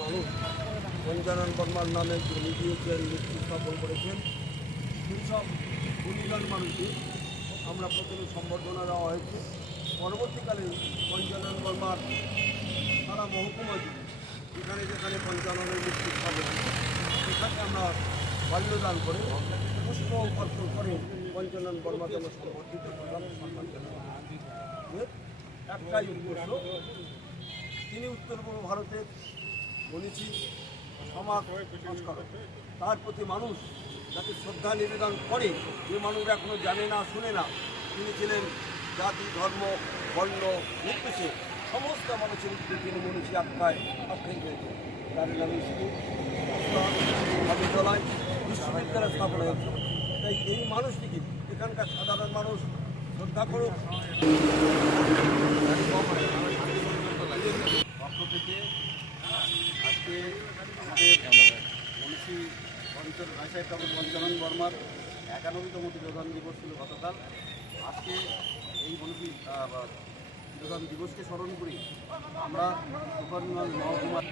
মানুষ পঞ্চানন বর্মার নামে জমি দিয়েছেন, মৃত্যু স্থাপন করেছেন, সেই সব গুণীজন মানুষকে আমরা প্রথমে সম্বর্ধনা দেওয়া হয়েছে। পরবর্তীকালে পঞ্চানন বর্মার সারা মহকুমা জুড়ে যেখানে যেখানে পঞ্চাননের মৃত্যু স্থাপন সেখানে আমরা বাল্যদান করে পুষ্প অর্পণ করে পঞ্চানন বর্মাকে আমরা সম্বর্ধিত করলাম, সম্মান জানালাম। একটাই উদ্দেশ্য, তিনি উত্তর পূর্ব ভারতের মনীষী, সমাজ সংস্কারক। তার প্রতি মানুষ যাতে শ্রদ্ধা নিবেদন করে, যে মানুষ এখনো জানে না, শুনে না, তিনি ছিলেন জাতি, ধর্ম, বর্ণ নির্বিশেষে সমস্ত মানুষের উপরে তিনি মনীষী আখ্যায়িত হয়েছেন। তার নামে স্কুল, বিদ্যালয়, বিশ্ববিদ্যালয় স্থাপন হয়েছে। তাই এই মানুষটিকে এখানকার সাধারণ মানুষ শ্রদ্ধা করুক। পক্ষ থেকে আজকে আমাদের মনীষী ভাইসাহেব ঠাকুর পঞ্চানন বর্মার 91তম তিরোধান দিবস ছিল গতকাল। আজকে এই মনীষী তিরোধান দিবসকে স্মরণ করি আমরা গোপালগঞ্জ মহকুমার